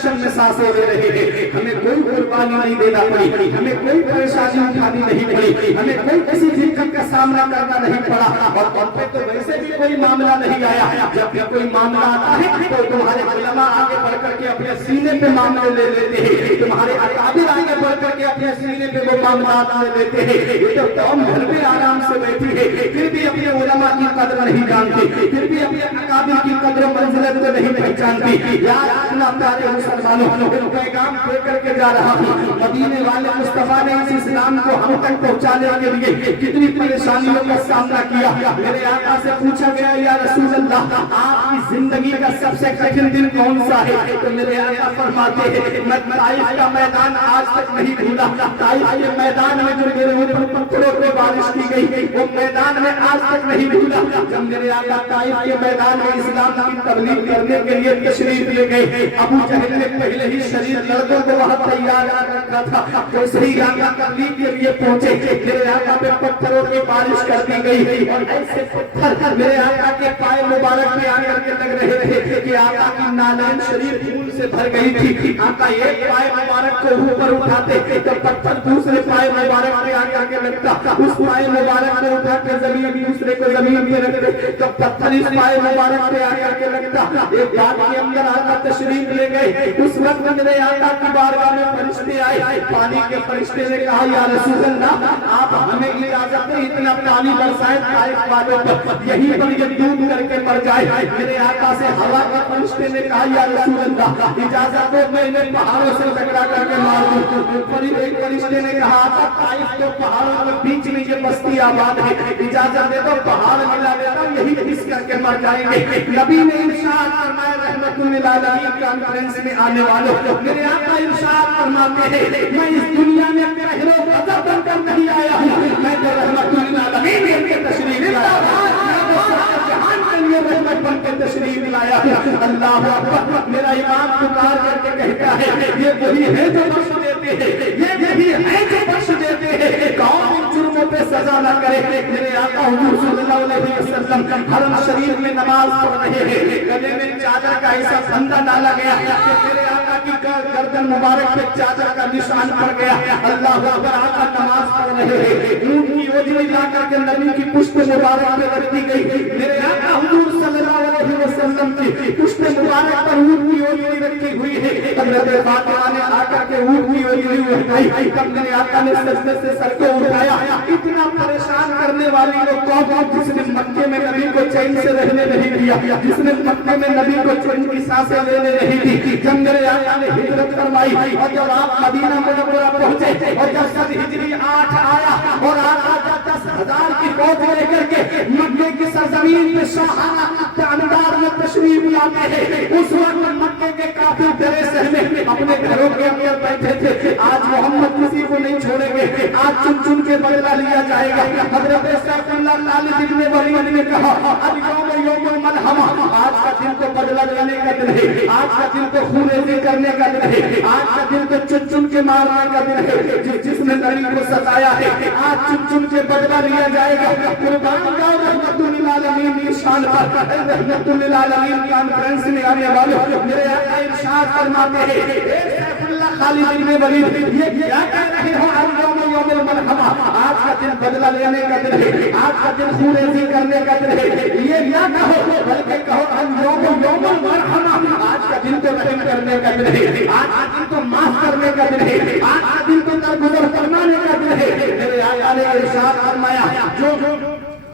Tension میں سانسیں لے رہے ہیں، ہمیں کوئی قربانی نہیں دینا پڑی، ہمیں کوئی پریشانی اٹھانی نہیں پڑی، ہمیں کوئی کسی دقت کا سامنا کرنا نہیں پڑا، اور ہم پہ تو ویسے بھی کوئی معاملہ نہیں آیا۔ جب بھی کوئی معاملہ آتا ہے تو تمہارے علماء آگے بڑھ کر کے اپنے سینے پہ معاملے لے لیتے ہیں، تمہارے اکابر آگے بڑھ کر کے اپنے سینے پہ وہ معاملات لے لیتے ہیں۔ یہ تو قوم گھر میں آرام سے بیٹھی ہے، پھر بھی اپنے علماء کی قدر نہیں جانتی، پھر بھی اپنے اکابر کی قدر و منزلت کو نہیں پہچانتی۔ یاد رکھنا پیارے مسلمانوں، پیغام دے کر کے جا رہا ہوں، مدینے والے مصطفیٰ نے اس اسلام کو ہم تک پہنچانے کے لیے کتنی پریشانیوں کا سامنا کیا۔ میرے آقا سے پوچھا گیا یا رسول اللہ آپ کی زندگی کا سب سے کٹھن دن کون سا ہے؟ تو میرے آقا فرماتے ہیں میں طائف کا میدان آج تک نہیں بھولا، طائف کے میدان میں جو میرے اوپر پتھروں پہ بارش کی گئی وہ میدان میں آج تک نہیں بھولا۔ جب میرے آقا طائف کے میدان میں اسلام کی تبلیغ کرنے کے لیے تشریف لے گئے، ابو جہل نے پہلے ہی شریف لڑکوں کو وہاں تیار کر رکھا تھا، وہ صحیح آقا تبلیغ کے لیے پہنچے، میرے آقا پہ پتھروں کی بارش کر دی گئی، اور ایسے پتھر میرے آقا کے پائے مبارک میں آ کر کے لگ رہے تھے کہ آقا کی نالین شریف خون سے بھر گئی تھی۔ آقا ایک پائے مبارک کو اوپر اٹھاتے تو پتھر دوسرے پائے مبارک میں آ کر کے لگتا، اس پائے مبارک کو اٹھا کے زمین دوسرے کو زمین پہ رکھتے تو پتھر اس پائے مبارک پہ آ کر کے لگتا۔ ایک بات کے اندر آقا تشریف لے گئے، اس وقت میرے آقا کی بارگاہ میں فرشتے آئے، پانی کے فرشتے نے کہا یا رسول اللہ آپ ہمیں اجازت دیں اتنا پانی برسائیں طائف والوں پر، یہیں پر یہ ڈوب کر کے مر جائے۔ میرے آقا سے ہوا کے فرشتے نے کہا یا رسول اللہ اجازت دو میں انہیں پہاڑوں سے ٹکرا کر کے مار دوں۔ ایک فرشتے نے کہا آقا طائف کے پہاڑوں کے بیچ میں یہ بستی آباد ہے، اجازت دے دو پہاڑ ملا دیتا یہی گھس کر کے مر جائیں گے۔ نبی نے ارشاد فرمایا رحمت للعالمین کانفرنس میں آنے والوں، میرے آقا ارشاد فرماتے ہیں میں اس دنیا میں قہر و غضب بن کر نہیں آیا ہوں، میں تو رحمت للعالمین کے تشریف لایا ہوں، میں تو سارے جہان کے لیے رحمت بن کے تشریف لایا ہوں۔ اللہ اکبر، میرا امام پکار کر کے کہتا ہے یہ وہی ہے جو بخش دیتے ہیں، یہ وہی ہے جو بخش دیتے ہیں، کون ان جرموں پہ سزا نہ کرے۔ میرے آقا حضور صلی اللہ علیہ وسلم حرم شریف میں نماز پڑھ رہے ہیں، گلے میں چادر کا ایسا پھندا ڈالا گیا کہ میرے آقا کی گردن مبارک پہ چادر کا نشان پڑ گیا۔ اللہ اکبر، آقا نماز پڑھ رہے ہیں، اونٹ کی اوجڑی لا کر کے نبی کی پشت مبارک پہ رکھ دی گئی، میرے آقا حضور صلی اللہ علیہ وسلم کی پشت مبارک پر اونٹ کی اوجڑی رکھی ہوئی ہے۔ حضرت فاطمہ نے آ کر کے اونٹ کی اوجڑی اٹھائی، تب میرے آقا نے سجدے سے سر کو اٹھایا۔ اتنا پریشان کرنے والی وہ قوم جس نے مکے میں نبی کو چین سے رہنے نہیں دیا، جس نے مکے میں نبی کو چین کی سانسیں لینے نہیں دی، جب میرے آقا نے ہجرت فرمائی اور جب آپ مدینہ منورہ پہنچے اور جب سن ہجری 8 آیا اور آقا 10,000 کی فوج لے کر کے مکے کی سرزمین میں شاہانہ انداز میں تشریف لاتے ہیں، اس وقت مکے کے کافر ڈرے سہمے اپنے گھروں کے اندر بیٹھے تھے۔ آج محمد کسی کو نہیں چھوڑیں گے، آج چن چن کے بدلہ لیا جائے گا۔ حضرت سیف اللہ خالد بن ولید نے کہا اليوم یوم الملحمہ، آج کا دن تو بدلہ لینے کا دن ہے، آج کا دن تو خون ریزی کرنے کا دن ہے، آج کا دن تو چن چن کے مارنے کا دن ہے، جس نے نبی کو ستایا ہے آج چن چن کے بدلہ لیا جائے گا۔ قربان جاؤ رحمت للعالمین کی شان پر، رحمت للعالمین کانفرنس میں آنے والوں، میرے آقا ارشاد فرماتے ہیں سیف اللہ خالد بن ولید یہ کیا کہہ رہے ہو اليوم یوم الملحمہ، آج کا دن بدلہ لینے کا دن ہے، آج کا دن خون ریزی کرنے کا دن ہے، یہ نہ کہو بلکہ کہو اليوم یوم المرحمہ، آج کا دن تو رحم کرنے کا دن ہے، آج کا دن تو معاف کرنے کا دن ہے، آج کا دن تو درگزر فرمانے کا دن ہے۔ میرے آقا نے ارشاد فرمایا جو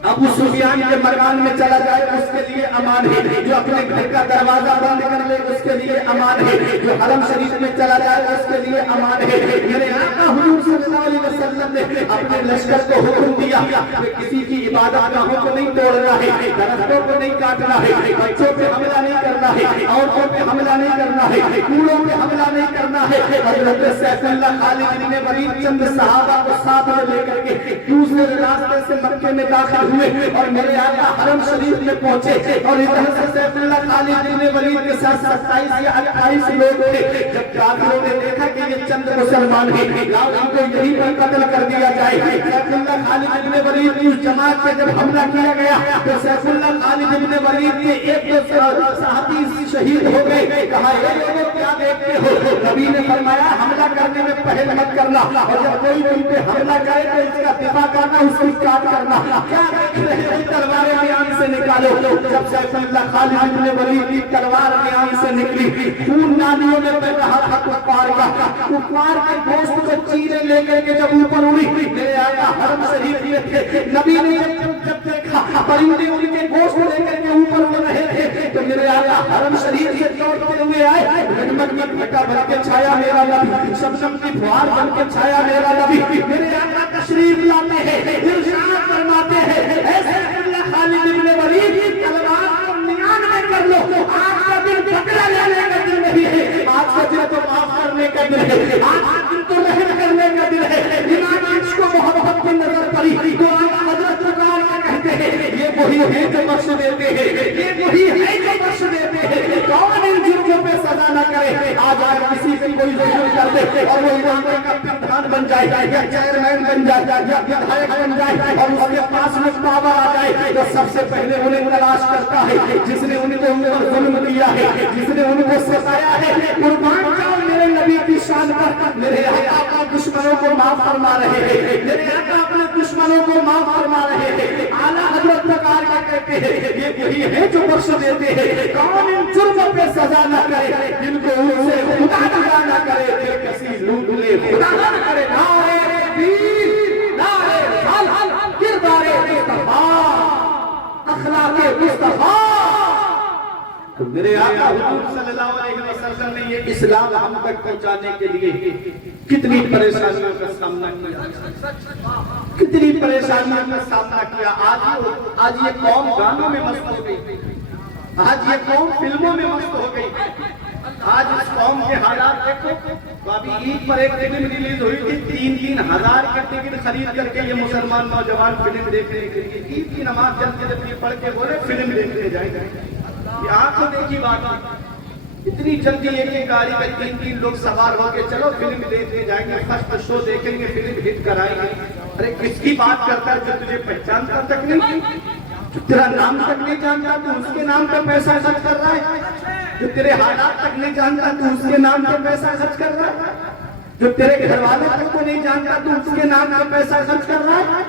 ابو سفیان کے مکان میں چلا جائے اس کے لیے امان ہے، جو اپنے گھر کا دروازہ بند کر لے اس کے لیے امان ہے، جو حرم شریف میں چلا جائے اس کے لیے امان ہے۔ میرے آقا حضور صلی اللہ علیہ وسلم نے اپنے لشکر کو حکم دیا کہ کسی کی عبادت گاہوں کو نہیں توڑنا ہے، درختوں کو نہیں کاٹنا ہے، بچوں پہ حملہ نہیں کرنا ہے، عورتوں پہ حملہ نہیں کرنا ہے، کوڑوں پہ حملہ نہیں کرنا ہے۔ حضرت سیف اللہ خالد بن ولید چند صحابہ کو ساتھ میں لے کر کے دوسرے راستے سے مکے میں داخل ہوئے اور میرے آقا حرم شریف میں پہنچے اور ادھر سے سیف اللہ خالد بن ولید کے ساتھ 27 یا 28 لوگ تھے۔ جب کافروں نے دیکھا کہ ये चंद मुसलमान हैं, लाओ इनको यहीं पर कत्ल कर दिया जाए। सैफुल्लाह खालिद इब्न वलीद की उस जमात पे जब हमला किया गया तो सैफुल्लाह खालिद इब्न वलीद के एक दो साथी शहीद हो गए। कहा ये लोगों क्या देखते हो? नबी ने फरमाया हमला करने में पहल मत करना, और जब कोई तुम पे हमला करे तो इसका दिफा करना, उसकी काट करना। क्या देख रहे हो? तलवारें म्यान से निकालो। जब सैफुल्लाह खालिद इब्न वलीद की तलवार म्यान से निकली, खून नालियों में बह रहा था कुफार का। कुफार के गोश्त को चीरे लेकर के जब ऊपर उड़ी, मेरे आका हरम शरीफ में थे, नबी ने जब देखा परिंदे उनके गोश्त लेकर के ऊपर उड़ रहे थे तो मेरे आका हरम शरीफ से दौड़ते हुए आए। रहमत की घटा बन के छाया मेरा नबी, शबनम की फुहार बन के छाया मेरा नबी। मेरे आका तशरीफ लाते हैं, इरशाद फरमाते हैं, ऐसे अल्लाह खालिद इब्न वलीद की तलवार को म्यान में कर लो। आज का दिन बदला लेने का दिन नहीं है, आज का दिन तो माफ करने का दिन है, आज का दिन तो रहम करने का दिन है। इमाम को मोहब्बत की नजर पड़ी तो हजरत पुकार के कहते हैं ये वही है जो बख्श देते हैं, ये वही है जो बख्श देते हैं। कौन इन जुर्मों पे सजा न करे? आज आज किसी से कोई जुर्म कर दे और वो इलाके का प्रधान बन जाए या चेयरमैन बन जाए या विधायक बन जाए और उसके पास में पावर आ जाए तो सबसे पहले उन्हें तलाश करता है जिसने उनको ऊपर जुल्म किया है, जिसने उनको सताया है। कुर्बान जाओ मेरे नबी की शान पर। मेरे आका दुश्मनों को माफ फरमा रहे हैं, मेरे आका अपने दुश्मनों को माफ फरमा रहे हैं। आला हजरत प्रकार का कहते हैं ये वही है जो बख्श देते हैं। कौन इन जुर्मों पे सजा न करे जिनको उनसे खुदा खुदा न करे, फिर किसी लूट ले खुदा न करे। नारे तकबीर, नारे रिसालत, किरदारे मुस्तफा, अखलाके मुस्तफा। तो मेरे आका हुजूर सल्लल्लाहु अलैहि वसल्लम ने ये इस्लाम हम तक पहुंचाने के लिए कितनी परेशानियों का सामना किया, कितनी परेशानियों का सामना किया। आज ये कौम गानों में मस्त हो गई, आज ये कौम फिल्मों में मस्त हो गई। आज इस कौम के हालात देखो। तो अभी ईद पर एक फिल्म रिलीज हुई थी, 3,000 के टिकट खरीद करके ये मुसलमान नौजवान फिल्म देखने के लिए ईद की नमाज जल्दी पढ़ के बोले फिल्म देखने जाएंगे। ये आंखों देखी बात है। इतनी जल्दी एक गाड़ी में 3-3 लोग सवार होके चलो फिल्म देखने जाएंगे, फर्स्ट शो देखेंगे, फिल्म हिट कराएंगे। अरे किसकी बात करता है जो तुझे पहचानता तक नहीं, जो तेरा नाम तक नहीं जानता तू उसके नाम पर पैसा खर्च कर रहा है, जो तेरे हालात तक नहीं जानता तू उसके नाम पर पैसा खर्च कर रहा है, जो तेरे घर वाले तक को नहीं जानता तू उसके नाम पर पैसा खर्च कर रहा है।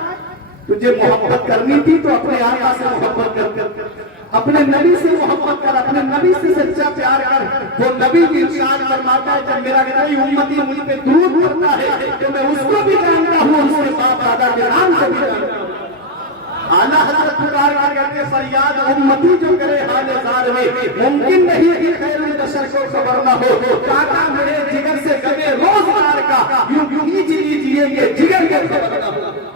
तुझे मोहब्बत करनी थी तो अपने आका से मोहब्बत कर, अपने नबी से मोहब्बत कर, अपने नबी से सच्चा प्यार कर। वो नबी की इरशाद फरमाता है जब मेरा कोई उम्मती मुझ पे दुरूद पढ़ता है तो मैं उसको भी जानता हूँ, उसके बाप दादा के नाम को भी जानता हूँ। आला हजरत पुकार करके फरियाद उम्मती जो करे हाल ज़ार में, मुमकिन नहीं कि खैर बशर को खबर न हो। काका मेरे जिगर से कभी रोजगार का यूं ही लीजिए जिगर के खबर न हो।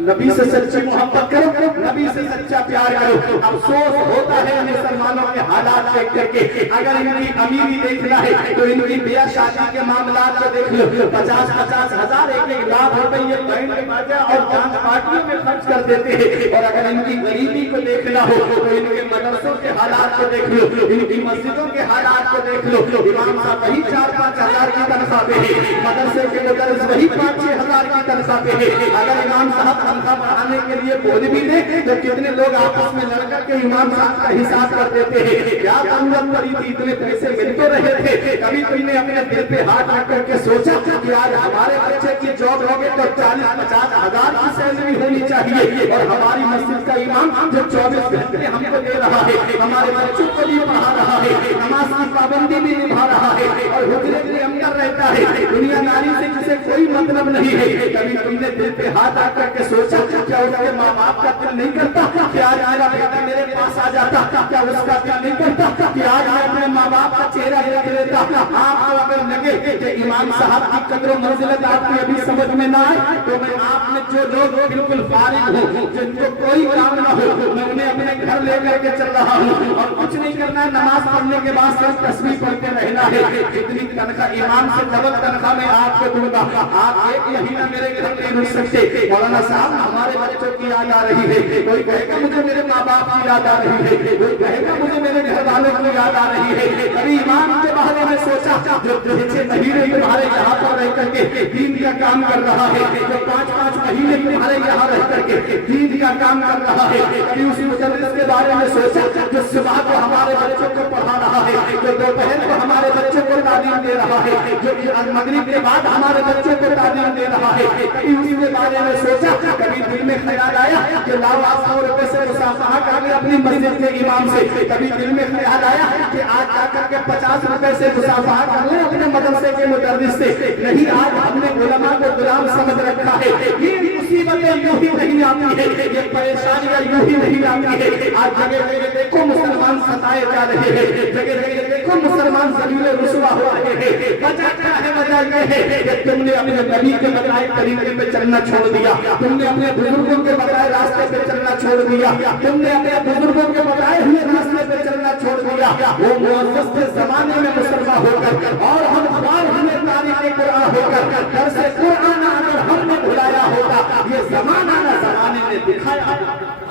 नबी से सच्ची मोहब्बत करो, नबी से सच्चा प्यार करो। अफसोस होता है मुसलमानों के हालात देख करके। अगर इनकी अमीरी देखना है तो इनकी ब्याह शादी के मामलात को देख लो। 50-50 हजार 1-1 लाख रुपए ये बैंड बाजा और डांस पार्टियों में खर्च कर देते हैं। और अगर इनकी गरीबी को देखना हो तो इनके मदरसों के हालात को देख लो, इनकी मस्जिदों के हालात को देख लो। इमाम साहब वही 4-5 हजार की तनख्वाह पे है, मदरसे के मुदर्रिस वही 5-6 हजार की तनख्वाह पे है। अगर इमाम साहब तनख्वाह बढ़ाने के लिए बोझ भी दे तो कितने लोग आपस में लड़कर के इमाम साहब का हिसाब कर देते हैं। क्या जरूरत पड़ी थी, इतने पैसे मिल तो रहे थे। कभी तुमने अपने दिल पे हाथ रख करके सोचा कि आज हमारे बच्चे की जॉब होगी तो 40-50 हजार की सैलरी होनी चाहिए और हमारी मस्जिद का इमाम जो 24 घंटे हमको दे रहा है, हमारे बच्चों को भी पढ़ा रहा है, नमाज की पाबंदी भी निभा रहा है और हुजरे के अंदर रहता है, दुनियादारी से जिसे कोई मतलब नहीं है। कभी तुमने दिल पे हाथ रख करके सोचा क्या उसके माँ बाप का दिल नहीं करता कि आज मेरा बेटा मेरे पास आ जाता, क्या उसका दिल नहीं करता कि आज मैं अपने माँ बाप का चेहरा देख लेता। आपको अगर लगे कि इमाम साहब की कदर मंजिलत आपकी अभी समझ में ना आए तो मैं आप में जो लोग बिल्कुल फारिग हो, जिनको कोई काम ना हो, मैं उन्हें अपने घर लेकर के चल रहा हूँ और कुछ नहीं करना है। नमाज पढ़ने के बाद सिर्फ तस्बीह पढ़ते रहना है। जितनी तनख्वाह इमाम से डबल तनख्वाह मैं आपको दूंगा, आप 1 महीना मेरे घर नहीं रुक सकते। मौलाना साहब हमारे बच्चों की याद आ रही है, कोई कहेगा मुझे मेरे माँ बाप की याद आ रही है, कोई कहेगा मुझे मेरे घर वालों की याद आ रही है। कभी इमाम के बारे में सोचा जो तुझे नहीं महीने तुम्हारे यहाँ पर रह करके दीन का काम कर रहा है, जो 5-5 महीने तुम्हारे यहाँ रह करके दीन का काम कर रहा है, कभी उस मुदर्रिस के बारे में सोचा जो सुबह को हमारे बच्चों को पढ़ा रहा है, जो दोपहर को हमारे बच्चों को तालीम दे रहा है, जो मगरिब के बाद हमारे बच्चों को तालीम दे रहा है, कभी उसके बारे में सोचा, कभी दिल में ख्याल आया कि लाओ 100 रुपए से मुसाफहा कर ले अपनी मस्जिद के इमाम से, कभी दिल में ख्याल आया कि आज आकर के 50 रुपए से मुसाफहा कर ले अपने मदरसे के मुदर्रिस से। नहीं, आज हमने उलमा को गुलाम समझ रखा है। ये मुसीबतें यूं ही नहीं आती है, ये परेशानियां यूं ही नहीं आती है। आज जगह जगह देखो मुसलमान सताए जा रहे हैं, जगह जगह देखो मुसलमान जलील रुसवा हो रहे हैं। वजह क्या है? वजह ये है कि तुमने अपने नबी के बताए तरीके पे चलना छोड़ दिया, तुमने अपने बुजुर्गों के बताए रास्ते पे चलना छोड़ दिया, तुमने अपने बुजुर्गों के बताए हुए रास्ते पे चलना छोड़ दिया। वो मुअज़्ज़ज़ के जमाने में मुसलमान होकर और हम ख्वार हुए तारीख़ कुरान होकर घर से कुरान अगर हमने भुलाया होता, ये जमाना ना जमाने ने दिखाया।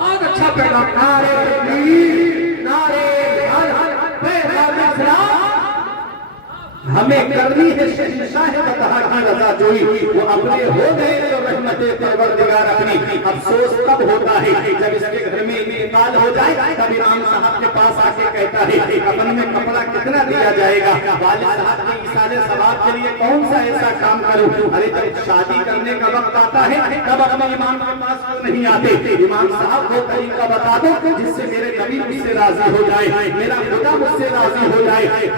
और अच्छा पैगाम नारे तकबीर, नारे हर हर पैगाम इस्लाम हमें करनी है। शहंशाह बतहा की रज़ा जोई वो अपने हो गए तो रहमते परवरदिगार अपनी। अफसोस तब होता है जब इसके घर में इंतकाल हो जाए, तब इमाम साहब के पास आके कहता है कफन में कपड़ा कितना दिया जाएगा, वालिद साहब के इसाले सवाब के लिए कौन सा ऐसा काम करूं। अरे जब शादी करने का वक्त आता है तब अपने इमाम के पास क्यों नहीं आते? इमाम साहब को तरीका बता दो जिससे मेरे नबी मुझसे राजी हो जाए, मेरा खुदा मुझसे राजी हो जाए।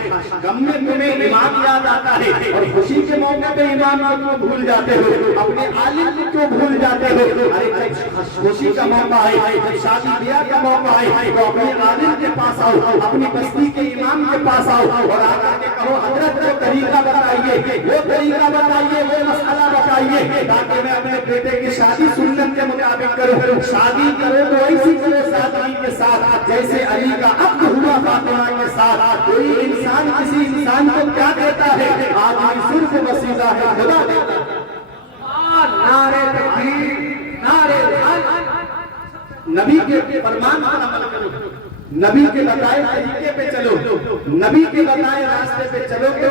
गम में तुम्हें इमाम याद आता है और खुशी के मौके पे इमाम को क्यों भूल जाते हो, अपने आलिम को क्यों भूल जाते हो? अरे जब खुशी का मौका आए, जब शादी ब्याह का मौका आए तो अपने आलिम के पास आओ, अपनी बस्ती के इमाम के पास आओ और आकर के कहो हजरत वो तरीका बताइए, वो तरीका बताइए, वो मसला बताइए ताकि मैं अपने बेटे की शादी सुन्नत के मुताबिक करूं। शादी करो तो ऐसी करो सादगी के साथ जैसे अली का अब्द हुआ फातिमा के साथ। कोई इंसान किसी इंसान को क्या देता है? आदमी सिर्फ वसीला है, खुदा देता है। नारे तकबीर, नारे नबी के फरमान पर अमल करो, नबी के बताए तरीके पे चलो, नबी के बताए रास्ते पे चलोगे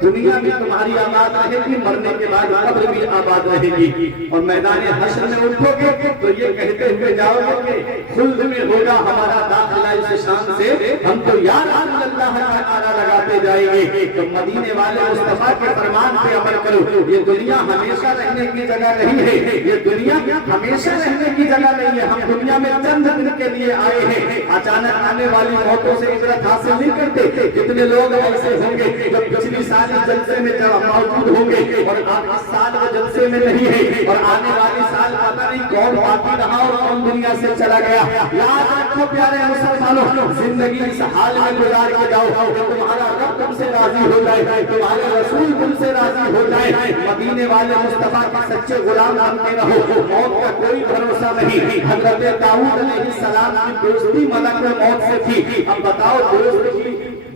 दुनिया भी तुम्हारी आबाद रहेगी, मरने के बाद कब्र भी आबाद रहेगी। और मैदान हश्र में उठोगे तो ये कहते हुए जाओगे कि खुल्द में होगा हमारा दाखिला इस शान से, हम तो या अल्लाह का नारा लगाते जाएंगे। तो मदीने वाले मुस्तफा के फरमान पे अमल करो। ये दुनिया हमेशा रहने की जगह नहीं है, ये दुनिया हमेशा रहने की जगह नहीं है। हम दुनिया में चंद दिन के लिए आए हैं, अचानक आने वाली मौतों से इबरत हासिल नहीं करते। कितने लोग ऐसे होंगे जो पिछली साल जलसे में जब मौजूद होंगे और इस साल वो जलसे में नहीं है और आने वाली साल पता नहीं कौन बाकी रहा और कौन दुनिया से चला गया। याद रखो प्यारे मुसलमानों, जिंदगी इस हाल में गुजार के जाओ कि तुम्हारा रब तुमसे राजी हो जाए, तुम्हारे रसूल तुमसे राजी हो जाए। मदीने वाले मुस्तफा के सच्चे गुलाम बनते रहो, मौत का कोई भरोसा नहीं। हजरत दाऊद अलैहिस्सलाम की दोस्ती मलक मौत से थी। अब बताओ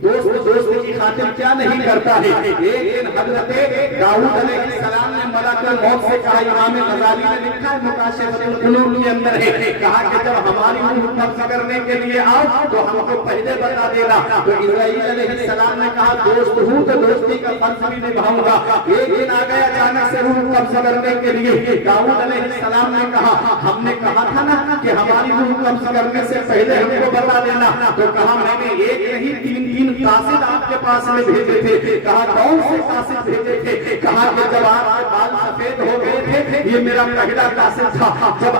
दोस्त की खातिर क्या नहीं करता है। एक दिन हजरत दाऊद अलैहिस्सलाम ने मलकुल मौत से कहा, इमाम गज़ाली ने लिखा है मुकाशिफुल कुलूब के अंदर है, कहा कि जब हमारी रूह कब्ज़ करने के लिए आओ तो हमको पहले बता देना। तो इस्राईल अलैहिस्सलाम ने कहा दोस्त हूँ तो दोस्ती का फर्ज भी निभाऊंगा। एक दिन आ गया अचानक से रूह कब्ज़ करने के लिए, दाऊद अलैहिस्सलाम ने कहा हमने कहा था ना कि हमारी रूह कब्ज़ करने से पहले हमको बता देना। तो कहा मैंने एक नहीं 3 कासिद आपके पास में भेजे थे। कहा कौन से कासिद भेजे थे? कहा कि जब आपके बाल सफेद हो गए थे ये मेरा पहला कासिद था, जब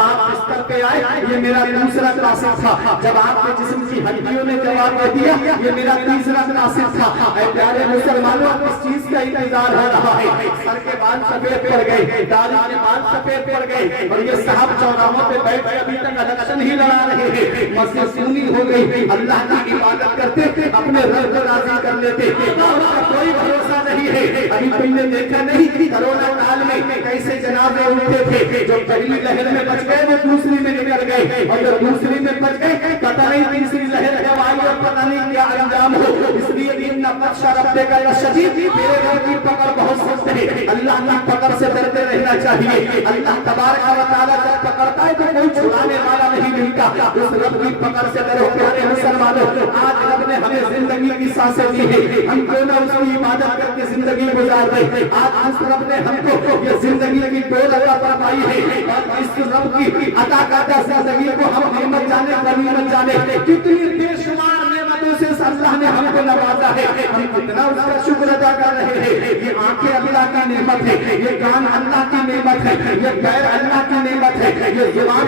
आप बिस्तर पे आए ये मेरा दूसरा कासिद था, जब आपके जिस्म की हड्डियों ने जवाब दे दिया ये मेरा तीसरा कासिद था। ऐ प्यारे मुसलमानों, किस चीज का इंतजार हो रहा है? सर के बाल सफेद पड़ गए, दाढ़ी के बाल सफेद पड़ गए और ये साहब चौराहों पे बैठ के अभी तक इलेक्शन ही लड़ा रहे हैं। मस्जिद सुन्नी हो गई, अल्लाह की इबादत करते अपने रब को राजी कर लेते, उसका कोई भरोसा नहीं है। अभी तुमने देखा नहीं कोरोना काल में कैसे जनाजे उठते थे, जो पहली लहर में बच गए वो दूसरी में निकल गए और जो दूसरी में बच गए पता नहीं तीसरी लहर कब आई और पता नहीं क्या अंजाम हो। इसलिए इन नक्शा रब्बे का शदीद, मेरे रब की पकड़ बहुत सख्त है। अल्लाह की पकड़ से डरते रहना चाहिए। अल्लाह तबारक व तआला पकड़ता है तो कोई छुड़ाने वाला नहीं मिलता। उस रब की पकड़ से डरो प्यारे मुसलमानों। आज रब ने हमें जिंदगी की सांसें दी है, हम क्यों ना उसकी इबादत करके जिंदगी गुजार दे। आज उस रब ने हमको ये जिंदगी की डोर अता फरमाई है और इस रब की अता करता जिंदगी को हम नेमत जाने गनीमत जाने कितनी बेशुमार नेमतों से अल्लाह ने हमको नवाजा है, हम कितना उसका शुक्र अदा कर रहे हैं। ये आंखें अल्लाह की नेमत है, ये कान अल्लाह की नेमत है, ये पैर अल्लाह की नेमत है, ये जुबान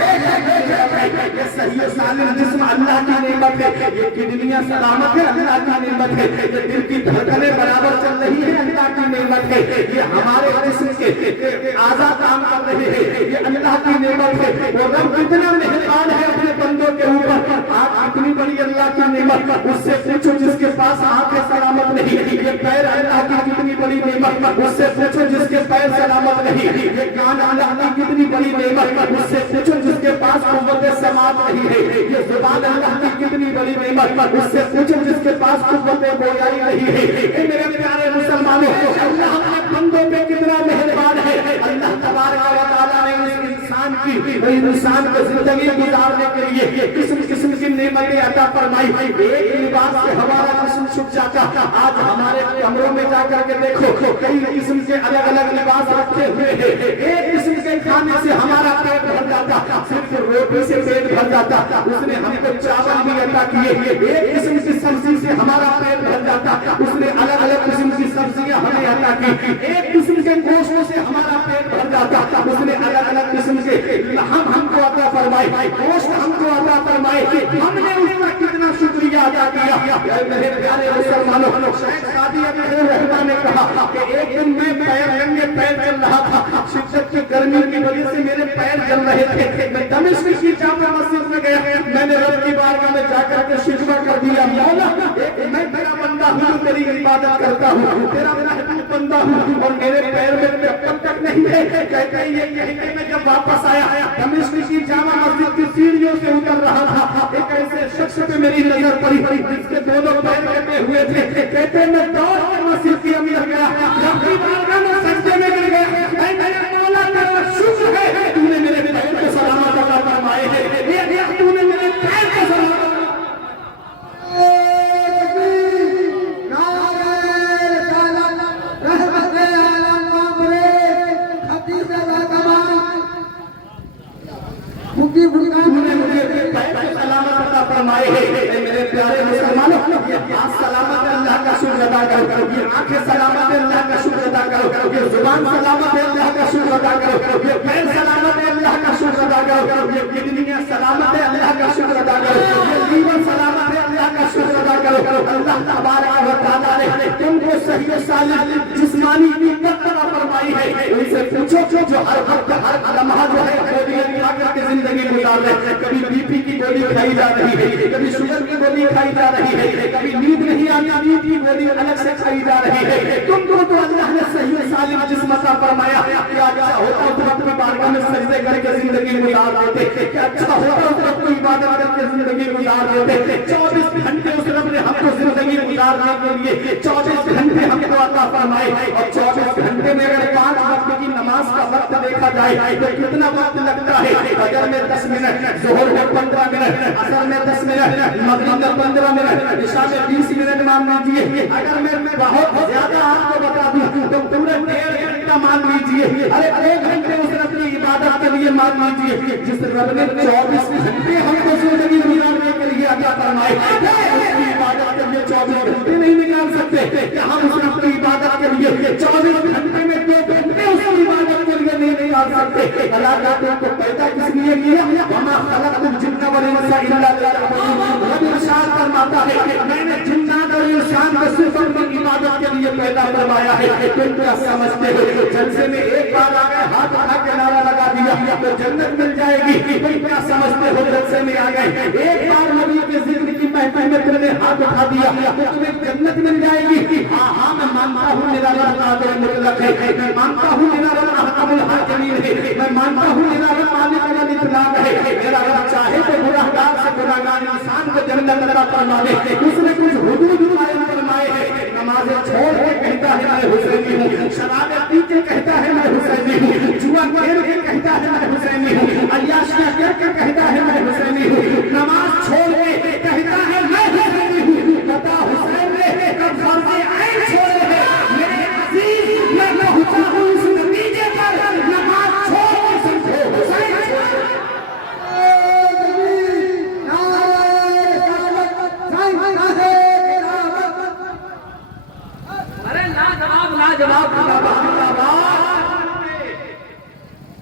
ये सही सालिम जिस्म अल्लाह की नेमत है, ये किडनियां सलामत है अल्लाह की नेमत है, ये दिल की धड़कनें बराबर चल रही है अल्लाह की नेमत है, ये हमारे जिस्म के आज़ा काम कर रहे हैं ये अल्लाह की नेमत है। वो रब कितना मेहरबान है अपने बंदों के ऊपर। आज इतनी बड़ी अल्लाह की नेमत उससे पूछो जिसके पास आंखें सलामत नहीं, ये पैर अल्लाह की कितनी बड़ी नेमत उससे पूछो जिसके पैर सलामत नहीं, ये कान अल्लाह की कितनी बड़ी नेमत उससे पूछो जिसके पास कुव्वत समात नहीं है, ये जुबान अल्लाह की कितनी बड़ी नेमत उससे पूछो जिसके पास कुव्वत गोयाई नहीं है। मेरे प्यारे मुसलमानों, अल्लाह अपने बंदों पे कितना मेहरबान है। अल्लाह तबारक व तआला ने इंसान को जिंदगी गुजारने के लिए किस्म किस्म की नेमतें अता फरमाई। एक लिबास से हमारा जिस्म छुप जाता। आज हमारे कमरों में जाकर के देखो कई किस्म के अलग अलग लिबास रखे हुए हैं। एक किस्म के खाने से हमारा पेट भर जाता, सिर्फ रोटी से पेट भर जाता। उसने हमको चावल भी अता किए। एक किस्म की सब्जी से हमारा पेट भर जाता, उसने अलग अलग किस्म की सब्जियां हमें अता की। एक किस्म के गोश्त से हमारा पेट भर जाता, उसने अलग अलग किस्म के हमको अता फरमाए, गोश्त हमको अता फरमाए। हमने उसका कितना शुक्रिया अदा किया। मेरे प्यारे मुसलमानों, शेख सादी अब्दुल रहमान ने कहा कि एक दिन मैं नंगे पैर चल रहा था, शिद्दत की गर्मी की वजह से मेरे पैर जल रहे थे। मैं दमिश्क की जामा मस्जिद में गया, मैंने रब की बारगाह में जाकर के शिकवा कर दिया, मौला मैं तेरा बंदा हूँ, तेरी इबादत करता हूँ, तेरा महबूब बंदा हूँ और मेरे पैर में चप्पल तक नहीं है। कहते हैं ये कहते मैं जब वापस आया दमिश्क की जामा मस्जिद की सीढ़ियों से उतर रहा था, एक ऐसे शख्स पे मेरी नजर पड़ी जिसके दोनों पैर कटे हुए थे। कहते मैं दौड़ कर मस्जिद के अंदर गया, रब की बारगाह में सजदे में गिर गया। मेरे मौला तेरा शुक्र है, तूने मेरे पैर को सलामत अता फरमाए हैं, तूने मेरे पैर को सलामत फरमाए हैं। मेरे प्यारे मुसलमानों, ये हाथ सलामत है अल्लाह का शुक्र अदा करो, ये आंखें सलामत है अल्लाह का शुक्र अदा करो, ये जुबान सलामत है अल्लाह का शुक्र अदा करो, ये पैर सलामत है अल्लाह का शुक्र अदा करो, ये किडनियां सलामत है अल्लाह का शुक्र अदा करो, ये लीवर सलामत है अल्लाह का शुक्र अदा करो। अल्लाह तबारक व तआला ने तुमको सही व सालिम जिस्मानी नियमत अता फरमाई है। उनसे पूछो जो हर वक्त हर लम्हा जो है गोलियां खा करके जिंदगी गुजार रहे, कभी बीपी की गोली खाई जा रही है, कभी शुगर की गोली खाई जा रही है, कभी नींद नहीं आती, नींद की गोली अलग से खाई जा रही है। तुमको तो अल्लाह ने सही व सालिम जिस्म अता फरमाया। क्या अच्छा होता तो अपनी बारगाह में सजदे करके जिंदगी गुजार देते, क्या अच्छा होता तो अपनी इबादत करके जिंदगी गुजार देते। 24 घंटे उस रब ने हमको जिंदगी गुजारने के लिए 24 घंटे हमको अता फरमाए और 24 घंटे में अगर 5 वक्त की नमाज का वक्त देखा जाए तो कितना वक्त लगता है। फजर में 10 मिनट, ज़ोहर में 15 मिनट, असर में 10 मिनट, मगरिब में 15 मिनट, इशा में 20 मिनट मान लीजिए। अगर मैं बहुत ज्यादा आपको बता दूं तो पूरे 1.5 घंटा मान लीजिए। अरे 1 घंटे उस रब की इबादत के लिए मान लीजिए, जिस रब ने 24 घंटे हमको जिंदगी गुजारने के लिए अता फरमाए, उसकी इबादत के लिए 24 घंटे नहीं निकाल सकते। क्या हम उस रब की इबादत के लिए 24 घंटे में 2 घंटे उसकी इबादत के लिए नहीं निकाल सकते? अल्लाह ने तो पैदा किस लिए किया? वमा खलक़तुल जिन्ना वल इंसा इल्ला लियअबुदून। रब इरशाद फरमाता है मैंने जिन्नात और इंसान को सिर्फ अपनी इबादत के लिए पैदा करवाया है। तुम क्या समझते हो जलसे में एक बार आ गए हाथ उठा के नारा लगा दिया तो जन्नत मिल जाएगी? तुम क्या समझते हो जलसे में आ गए एक बार नबी के जिक्र की महफिल में तुमने हाथ उठा दिया तो तुम्हें जन्नत मिल जाएगी? हाँ मैं मानता हूँ मेरा रब कादिर मुतलक है, मैं मानता हूँ मेरा रब अहकमुल हाकिमीन है, मैं मानता हूँ मेरा रब मालिक अल इत्लाक है। मेरा रब चाहे तो गुनाहगार से गुनाहगार इंसान को जन्नत अता फरमा दे। उसने कुछ हुदूद कायम फरमाए हैं। नमाजें छोड़ के कहता है मैं हुसैनी हूँ, शराबें पी के कहता है मैं हुसैनी हूँ, जुआ खेल के कहता है मैं हुसैनी हूँ, अय्याशियां करके कहता है मैं हुसैनी हूँ, नमाज छोड़ के कहता है मैं हुसैनी हूँ। बता हुसैन ने कब फर्ज़ ऐन छोड़े हैं? मेरे अजीज, मैं पहुंचा हूँ इस नतीजे पर, नमाज छोड़ के समझो हुसैन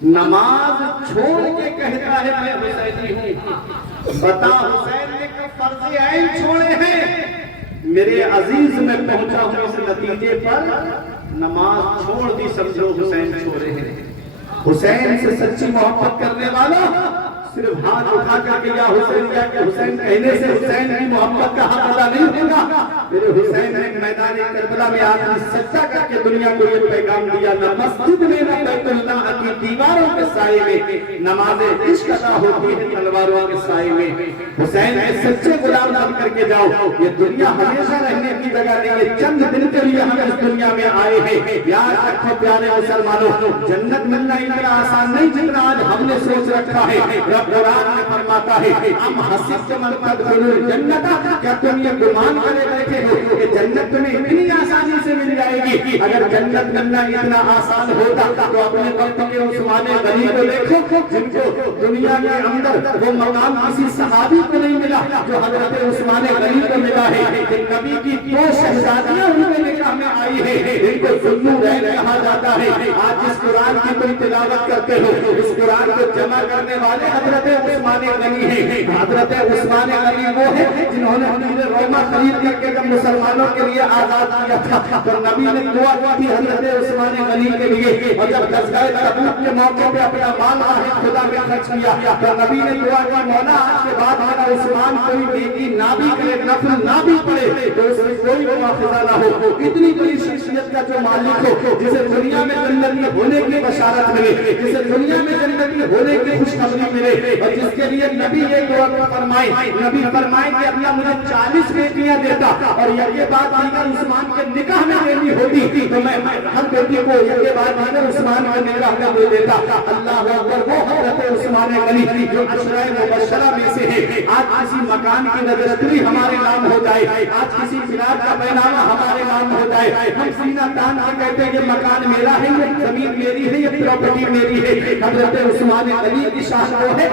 नमाज छोड़ के कहता है मैं हुसैनी हूँ। बता हुसैन ने कब फर्ज़ ऐन छोड़े हैं? मेरे अजीज में पहुंचा हूँ इस नतीजे पर, नमाज छोड़ दी समझो हुसैन छोड़े हैं। हुसैन से सच्ची मोहब्बत करने वाला सिर्फ हाथ उठा करके या हुसैन कहने से हुसैन की मोहब्बत का हक अदा नहीं होगा। मेरे हुसैन ने मैदान करबला में आदमी सच्चा करके दुनिया को ये पैगाम दिया, न मस्जिद में न बैतुल्लाह की दीवारों के साए में नमाज़ें इश्क अदा होती है तलवारों के साए में। हुसैन के सच्चे गुलाम बन करके जाओ, ये दुनिया हमेशा रहने की जगह नहीं है, चंद दिन के लिए हम इस दुनिया में आए हैं। याद रखो प्यारे मुसलमानों, जन्नत मिलना इतना आसान नहीं जितना आज हमने सोच रखा है। कुरान में फरमाता है हम हसीब मन तदखुलुल जन्नत, क्या तुम ये गुमान करे बैठे हो कि जन्नत में इतनी आसानी से मिल जाएगी? अगर जन्नत मिलना इतना आसान होता तो अपने वक्त के उस्मान गनी को देखो, जिनको दुनिया के अंदर वो मकाम किसी सहाबी को नहीं मिला जो हजरत उस्मान गनी को मिला है। नबी की दो शहजादियां उनके निकाह में आई है, इनको ज़ुन्नूरैन कहा जाता है। आज जिस कुरान की तुम तिलावत करते हो, इस कुरान को जमा करने वाले हजरत उस्मान गनी है। हजरत उस्मान गनी वो है जिन्होंने अपने रोमा खरीद करके जब मुसलमानों के लिए आजाद किया था तो नबी ने दुआ की थी हजरत उस्मान गनी के लिए, और जब गज़वा तबूक के मौके पे अपना माल खुदा में खर्च किया तो नबी ने दुआ की, मौला आज के बाद मेरा उस्मान कोई नेकी ना भी करे, नफल ना भी पड़े तो उसमें कोई मुआखज़ा ना हो। इतनी बड़ी शख्सियत का जो मालिक हो, जिसे दुनिया में जन्नती होने की बशारत मिले, जिसे दुनिया में जन्नती होने की खुशखबरी मिले, और जिसके लिए नबी ये दुआ फरमाए, नबी फरमाए कि अल्लाह मुझे 40 बेटियां देता और ये बात अगर उस्मान के निकाह में देनी होती तो मैं हर बेटी को ये बात अगर उस्मान के निकाह में दे देता। अल्लाह अकबर, वो हजरत उस्मान गनी जो अशराए मुबश्शरा में से है। आज किसी मकान की रजिस्ट्री हमारे नाम हो जाए, आज किसी फिराक का पैनामा हमारे नाम हो जाए, हम सीना तान के कहते हैं ये मकान मेरा है, ये जमीन मेरी है, ये प्रॉपर्टी मेरी है। हजरत उस्मान गनी की शान वो है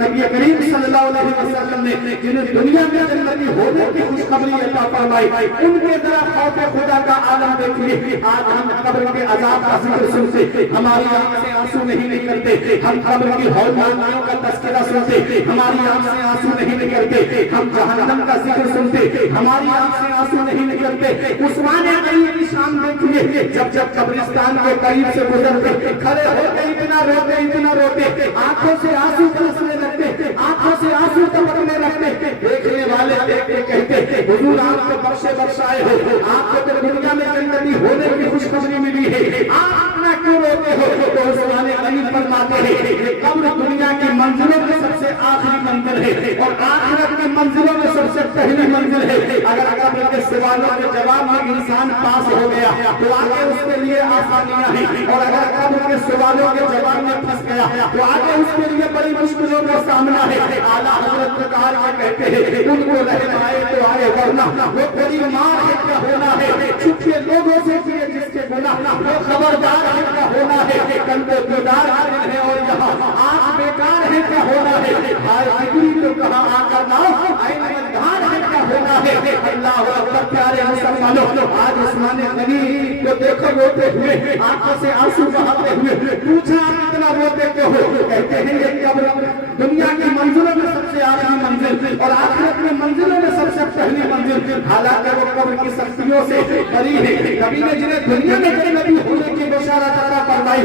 नबी करीम सल्लल्लाहु अलैहि वसल्लम ने जिन्हें दुनिया में जन्नती होने की खुशखबरी अता फरमाई, उनके जरा खौफ खुदा का आलम देखिए। आज हम कब्र के अज़ाब का जिक्र सुनते, हमारी आंख से आंसू नहीं निकलते, हम कब्र की हौलनाइयों का तज़किरा सुनते, हमारी आंख से आंसू नहीं निकलते, हम जहन्नम का जिक्र सुनते, हमारी आंख से आंसू नहीं निकलते। उस्मान गनी की शान देखिए, जब जब कब्रिस्तान के करीब से गुजरते, खड़े होते इतना रोते, आंखों से आंसू बरसने लगते, आंखों से आंसू टपकने लगते। देखने वाले देख के कहते हुजूर आप तो बख्शे बख्शाए हो, आपको तो दुनिया में जन्नती होने की खुशखबरी मिली है, आप इतना क्यों रोते हो? तो उस्मान गनी फरमाते हैं ये कब्र दुनिया की मंजिलों में सबसे आखिरी मंजिल है और आखिरत की मंजिलों में सबसे पहली मंजिल है। अगर कब्र के सवालों के जवाब में इंसान पास हो गया तो आगे उसके लिए आसानियां हैं, और अगर कब्र के सवालों के जवाब में फंस गया तो आगे उसके लिए बड़ी मुश्किलों का सामना है। आला हजरत प्रकार के कहते हैं उनको रहम आए तो आए, वरना वो बड़ी मार है क्या होना है। छुपके लोगों से किए जिसके गुनाह, वो खबरदार है क्या होना है। कल को दीदार है और यहाँ आज बेकार है क्या होना है। हाय जिगरी तो कहा आका ना आइन मझधार है क्या होना है। अल्लाह अकबर, प्यारे मुसलमानों, आज उस्मान गनी को देखो रोते हुए, आंखों से आंसू बहाते हुए, पूछा आप इतना रोते क्यों हो? कहते हैं ये कब्र दुनिया की मंजिलों में सबसे आखिरी मंजिल और आखिरत में मंजिलों में सबसे पहली मंजिल। हालांकि वो कब्र की शक्तियों से बड़ी है। नबी ने जिन्हें दुनिया में नबी होने की बशारत अता फरमाई,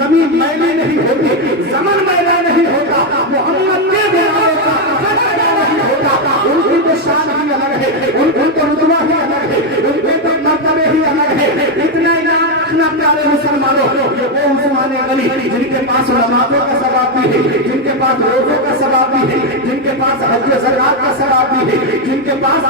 जमीन मैली नहीं होती, ज़मन मैला नहीं होता, मोहम्मद के दीवारों का मैला नहीं होता। उनकी तो शान ही अलग है, उनकी तो रुतबा ही अलग है, उनके तो मर्तबे ही अलग है। इतना इनाम रखना प्यारे मुसलमानों, ये वो उस्मान गनी जिनके पास नमाज़ों का सवाब भी है, जिनके पास रोज़ों का सवाब भी है, जिनके पास हज ज़कात का सवाब भी है, जिनके पास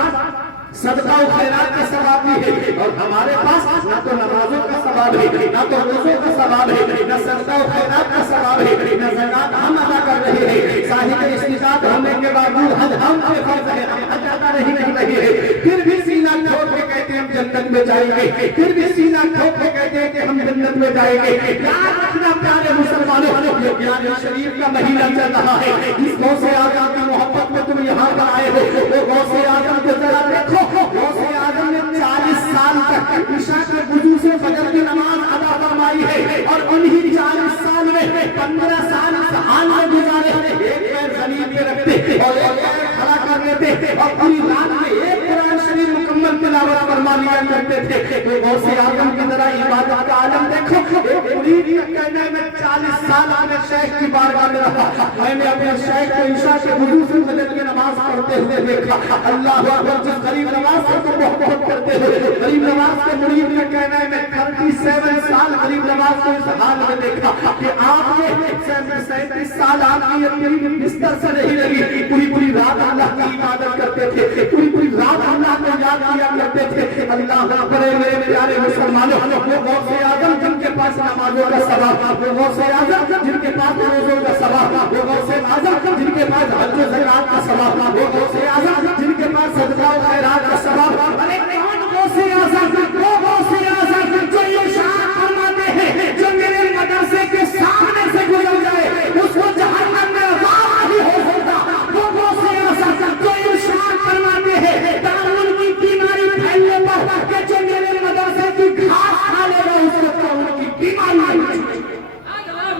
صدقہ و خیرات کا ثواب بھی ہے، اور ہمارے پاس نہ تو نمازوں کا ثواب ہے، نہ تو روزوں کا ثواب ہے، نہ صدقہ و خیرات کا ثواب ہے، نہ زکات ہم ادا کر رہے ہیں، صاحب استطاعت ہونے کے باوجود حج ہم پہ فرض ہے، حج ادا نہیں کر رہے ہیں، پھر بھی سینہ ٹھوک کے کہتے ہیں ہم جنت میں جائیں گے، پھر بھی سینہ ٹھوک کے کہتے ہیں کہ ہم جنت میں جائیں گے۔ یاد رکھنا پیارے مسلمانوں، یہ پیارے شریف کا مہینہ چل رہا ہے، اس غوث اعظم کی محبت میں تم یہاں پر آئے ہو، وہ غوث اعظم کو ذرا دیکھو، غوث اعظم نے 40 سال تک عشاء کے وضو سے فجر کی نماز ادا فرمائی ہے، اور انہی 40 سال میں 15 سال اس حال میں گزارے، ایک پیر زمین پہ رکھتے اور ایک پیر کھڑا کر لیتے، اور پوری رات میں ایک قرآن شریف مکمل تلاوت فرما لیا کرتے تھے۔ تو غوث اعظم کی ذرا عبادت کا عالم دیکھو، ایک مرید کا کہنا ہے میں 40 سال اپنے شیخ کی بارگاہ میں رہا، میں نے اپنے شیخ کو عشاء کے وضو سے فجر کی نماز پڑھتے ہوئے دیکھا، اللہ اکبر، جس غریب نواز کو بہت کرتے ہوئے، غریب نواز کے مرید کا کہنا ہے میں 37 سال غریب نواز کو اس حال میں دیکھا کہ آپ نے 37 سال آپ کی اپنی بستر سے نہیں لگی، پوری رات اللہ کی عبادت کرتے تھے، پوری رات اللہ کو یاد کیا کرتے تھے۔ اللہ اکبر، میرے پیارے مسلمانوں، وہ غوث اعظم جن کے پاس نمازوں کا ثواب، وہ غوث اعظم جن کے پاس روزوں کا ثواب، وہ غوث اعظم جن کے پاس حج و زکات کا ثواب، وہ غوث اعظم جن کے پاس صدقہ و خیرات کا ثواب، ارے کون غوث اعظم؟ وہ غوث اعظم جو یہ شان فرماتے ہیں جو میرے مدرسے کے سامنے سے گزر جائے اس کو جہنم میں عذاب نہیں ہو سکتا، وہ غوث اعظم جو یہ شان فرماتے ہیں تعاون کی بیماری پھیلنے پر کہ جو میرے مدرسے کی گھاس کھا لے گا اس کو تعاون کی بیماری نہیں ہوگی۔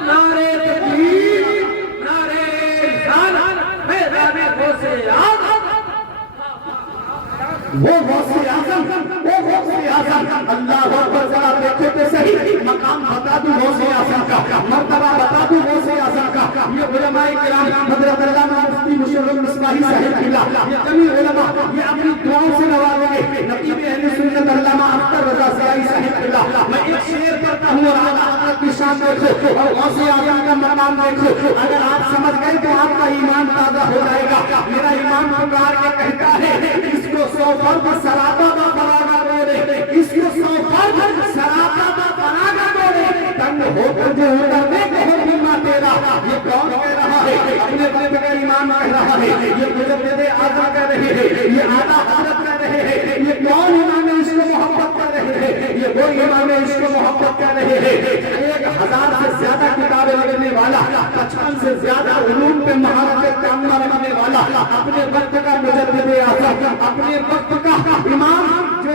نعرے تکبیر، نعرے رسالت، میدان غوث اعظم، وہ غوث اعظم، وہ غوث اعظم، اللہ اکبر، ذرا دیکھو تو صحیح، مقام بتا دوں غوث اعظم کا، مرتبہ بتا دوں غوث اعظم کا۔ یہ علماء کرام حضرت علامہ مفتی مشرف مصباحی صاحب قبلہ، یہ جمیع علماء یہ اپنی دعاؤں سے نوازیں گے، نقیب اہل سنت علامہ اختر رضا سیائی صاحب قبلہ۔ میں ایک شعر پڑھتا ہوں اور آپ حضرت کی شان دیکھو اور غوث اعظم کا مقام دیکھو، اگر آپ سمجھ گئے تو آپ کا ایمان تازہ ہو جائے گا۔ میرا ایمان پکار کے کہتا ہے اس کو 100 فرد سراپا با فراغا دوڑے، اس کو 100 فرد سراپا با فراغا دوڑے، تنگ ہو کر جو اترنے کو ہو بیما تیرا، یہ کون کہہ رہا ہے؟ اپنے بندے کا ایمان کہہ رہا ہے، یہ مجدد اعظم کہہ رہے ہیں، یہ اعلیٰ حضرت کہہ رہے ہیں، یہ کون امام عشق و محبت کہہ رہے ہیں؟ یہ وہ امام عشق و محبت کہہ رہے ہیں 1000 سے زیادہ کتابیں لکھنے والا، 55 سے زیادہ علوم پہ مہارت کاملہ رکھنے والا، اپنے وقت کا مجدد اعظم، اپنے وقت کا امام جو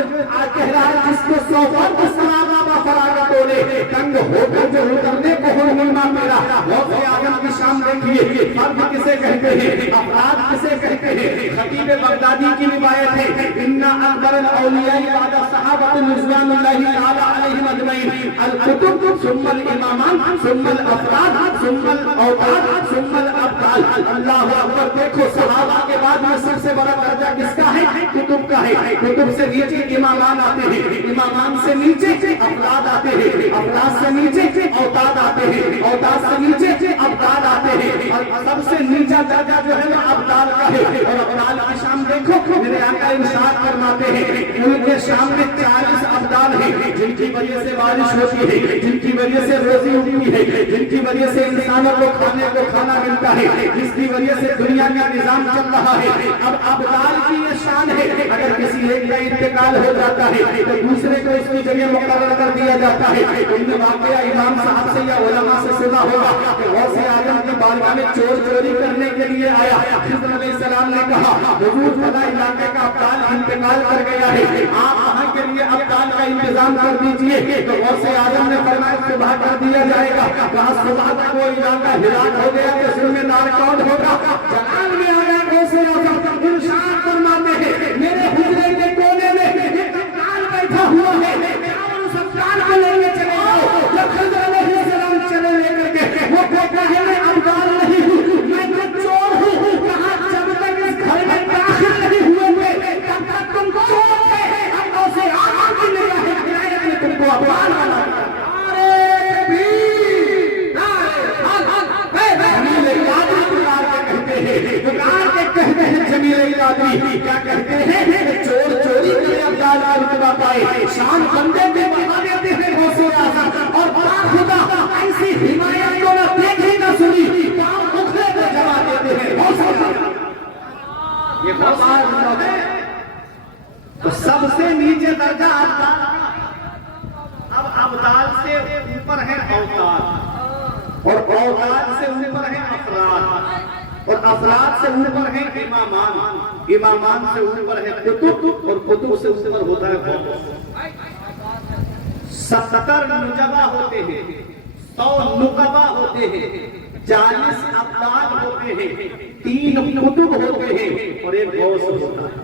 کہہ رہا ہے جس کو 100 فرد سراغا با فراغا توڑے، تنگ ہو کر جو اترنے کو ہو نیما میرا۔ غوث اعظم کی شان دیکھیے، فرد کسے کہتے ہیں، افراد کسے کہتے ہیں؟ خطیب بغدادی کی روایت ہے اِنَّ اکبر الاولیاء بعد صحابۃ رضوان اللہ تعالی علیہم اجمعین الکتب ثم الامامان ثم الافراد ثم الاوتاد ثم الابطال۔ اللہ اکبر، دیکھو صحابہ کے بعد میں سب سے بڑا درجہ کس کا ہے؟ کتب کا ہے۔ کتب سے نیچے امامان آتے ہیں، امامان سے نیچے افراد آتے ہیں، افراد سے نیچے اوتاد آتے ہیں، اوتاد سے نیچے ابدال آتے ہیں، اور سب سے نیچا درجہ جو ہے وہ ابدال کا ہے۔ اور ابدال کی شان دیکھو، میرے آقا ارشاد فرماتے ہیں ان کے شام میں 40 ابدال ہیں جن کی وجہ سے بارش ہوتی ہے، جن کی وجہ سے روزی اٹھتی ہے، جن کی وجہ سے انسانوں کو کھانے کو کھانا ملتا ہے، جس کی وجہ سے دنیا کا نظام چل رہا ہے۔ اب ابدال کی یہ شان ہے، اگر کسی ایک کا انتقال ہو جاتا ہے تو دوسرے کو اس کی جگہ مقرر کر دیا جاتا ہے۔ ان میں واقعہ امام صاحب سے یا علماء سے سنا ہوگا کہ غوث اعظم کی بارگاہ میں چور چوری کرنے کے لیے آیا، خضر علیہ السلام نے کہا حضور فلاں علاقے کا ابدال انتقال کر گیا ہے، آپ وہاں کے لیے ابدال کا انتظام کر دیجئے۔ تو غوث اعظم نے فرمایا صبح کر دیا جائے گا۔ کہا صبح تک وہ علاقہ ہلاک ہو گیا تو ذمہ دار کون ہوگا؟ جلال میں آیا غوث اعظم، ارشاد فرماتے ہیں میرے حجرے کے کونے میں ایک ابدال بیٹھا ہوا ہے، اس ابدال کو لے کے چلے جاؤ۔ جب خضر علیہ السلام چلے لے کر کے وہ کہتا ہے میں ابدال نہیں ہوں، میں تو چور ہوں۔ کہا جب تک اس گھر میں داخل نہیں ہوئے تھے تب تک تم چور تھے، اب غوث اعظم کی نگاہ ہدایت نے تم کو ابدال بنا دیا۔ جمیل الہ قادری کیا کہتے ہیں؟ چور چوری کرے ابدال کا رتبہ پائے، شان بندے پہ بڑھا دیتے ہیں غوث اعظم، اور خدا ایسی حمایت کو نہ دیکھی نہ سنی، پاؤں اکھڑے پہ جما دیتے ہیں غوث اعظم۔ یہ غوث اعظم ہے تو سب سے نیچے درجہ ابدال کا۔ اب ابدال سے اوپر ہے اوتاد، اور اوتاد سے اوپر ہے افراد، اور افراد سے اوپر ہے امامان، امامان سے اوپر ہے قطب، اور قطب سے اوپر ہوتا ہے غوث۔ 70 نجبہ ہوتے ہیں، 100 نقبہ ہوتے ہیں، 40 ابدال ہوتے ہیں، 3 قطب ہوتے ہیں، اور ایک غوث ہوتا ہے۔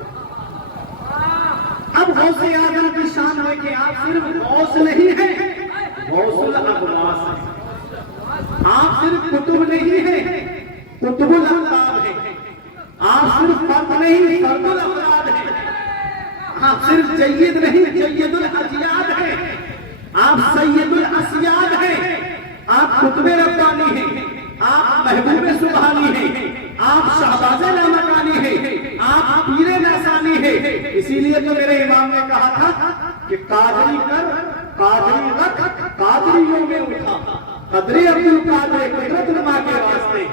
اب غوث اعظم کی شان ہے کہ آپ صرف غوث نہیں ہیں، غوث الاغواث ہیں۔ آپ صرف قطب نہیں ہیں، قطب الاقطاب ہیں۔ آپ صرف فرد نہیں، فرد الافراد ہیں۔ آپ صرف جید نہیں، جید الاجیاد ہیں۔ آپ سید الاسیاد ہیں۔ آپ قطب ربانی ہیں، آپ محبوب سبحانی ہیں، آپ شہباز لامکانی ہیں، آپ پیر نحسانی ہیں۔ اسی لیے تو میرے امام نے کہا تھا کہ قادری کر قادری رکھ قادریوں میں اٹھا، قدر عبد القادر قدرت نما کے واسطے۔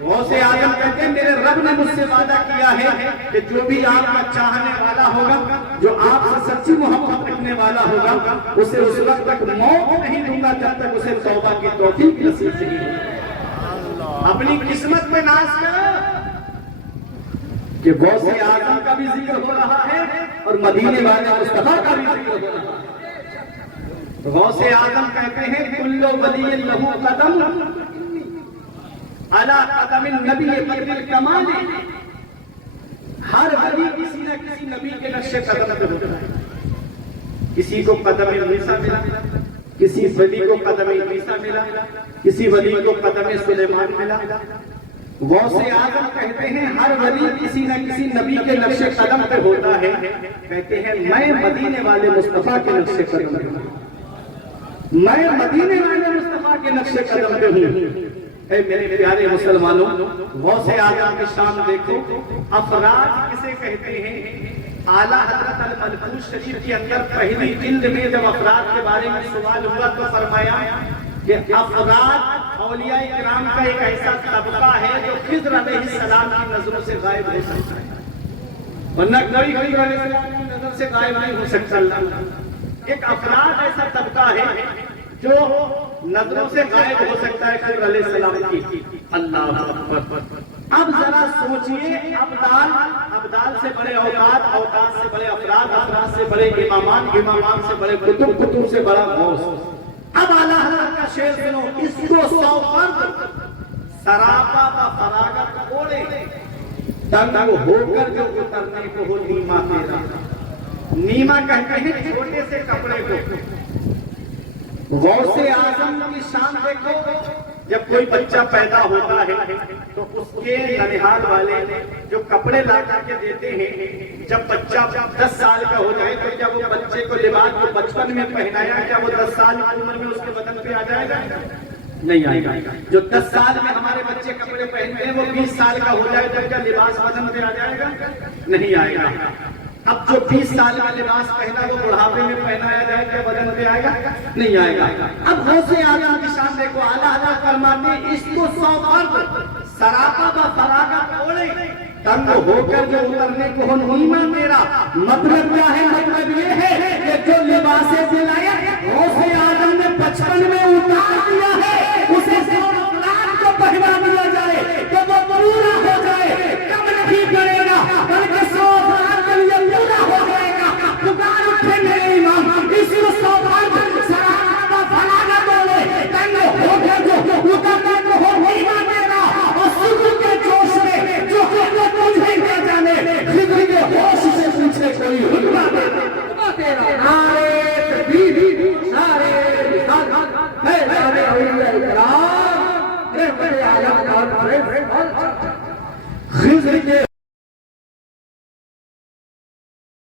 غوث اعظم کہتے ہیں میرے رب نے مجھ سے وعدہ کیا ہے کہ جو بھی آپ کا چاہنے والا ہوگا، جو آپ سے سچی محبت رکھنے والا ہوگا، اسے اس وقت تک موت نہیں دوں گا جب تک اسے توبہ کی توفیق نصیب نہیں ہوگی۔ اپنی قسمت میں ناز کرو کہ غوث اعظم کا بھی ذکر ہو رہا ہے اور مدینے والے مصطفیٰ کا بھی ذکر ہو رہا ہے۔ غوث اعظم کہتے ہیں کل ولی لہو قدم علی قدم النبی قدر الکمال، ہر ولی کسی نہ کسی نبی کے نقش قدم پہ ہوتا ہے۔ کسی کو قدم عیسیٰ ملا، کسی ولی کو قدم عیسیٰ ملا، کسی ولی کو قدم سلیمان ملا۔ غوث اعظم کہتے ہیں ہر ولی کسی نہ کسی نبی کے نقش قدم پہ ہوتا ہے۔ کہتے ہیں میں مدینے والے مصطفیٰ کے نقش قدم پہ ہوں، میں مدینے والے مصطفیٰ کے نقش قدم پہ ہوں۔ اے میرے پیارے مسلمانوں، غوث اعظم کی شان دیکھو۔ افراد کسے کہتے ہیں؟ اعلیٰ حضرت الملفوظ شریف کے اندر پہلی جلد میں جب افراد کے بارے میں سوال ہوا تو فرمایا کہ افراد اولیاء کرام کا ایک ایسا طبقہ ہے جو خضر علیہ السلام کی نظروں سے غائب ہو سکتا ہے، ورنہ کوئی خضر علیہ السلام کی نظر سے غائب نہیں ہو سکتا۔ ایک افراد ایسا طبقہ ہے جو نظروں سے غائب ہو سکتا ہے خضر علیہ السلام کی۔ اللہ اکبر۔ اب ذرا سوچئے، ابدال سے بڑے اوقات، اوقات سے بڑے افراد، افراد سے بڑے امامان، امامان سے بڑے قطب، قطب سے بڑا غوث۔ اب اعلیٰ حضرت کا شعر سنو، اس کو 100 فرد سراپا و فراغت اوڑے، تنگ ہو کر جو اترنے کو ہو نیما تیرا۔ نیما کہتے ہیں چھوٹے سے کپڑے کو۔ غوث اعظم کی شان دیکھو، جب کوئی بچہ پیدا ہوتا ہے تو اس کے ننہال والے جو کپڑے لا کر کے دیتے ہیں، جب بچہ 10 سال کا ہو جائے تو کیا وہ بچے کو لباس جو بچپن میں پہنایا، کیا وہ 10 سال کی عمر میں اس کے بدن پہ آ جائے گا؟ نہیں آئے گا۔ جو 10 سال میں ہمارے بچے کپڑے پہنتے ہیں وہ 20 سال کا ہو جائے تو کیا لباس بدن پہ آ جائے گا؟ نہیں آئے گا۔ اب جو 20 سال کا لباس پہنا وہ بڑھاپے میں پہنایا جائے کیا بدن پہ آئے گا؟ نہیں آئے گا۔ اب غوث اعظم کی شان دیکھو، اعلیٰ حضرت فرماتے ہیں اس کو 100 فرد سراپا و فراغت اوڑے، تنگ ہو کر جو اترنے کو ہو نیما تیرا۔ مطلب کیا ہے؟ مطلب یہ ہے کہ جو لباس ولایت غوث اعظم نے بچپن میں اتار دیا ہے، اسے 100 افراد کو پہنا دیا جائے تو وہ پورا ہو جائے، کم نہیں کرے گا بلکہ 100 افراد کے لیے پورا ہو جائے گا۔ پکار اٹھے میرے امام، اسی کو 100 فرد سراپا و فراغت اوڑے، تنگ ہو کر جو اترنے کو ہو نیما تیرا، اور سکون کے جوش میں جو تجھے کیا جانے، خضر کے ہوش سے پوچھے کوئی حلوہ تیرا۔ نعرے تکبیر، نعرے رسالت، ہے نعرے اولیاء کرام، اے بڑے عالم کا خضر کے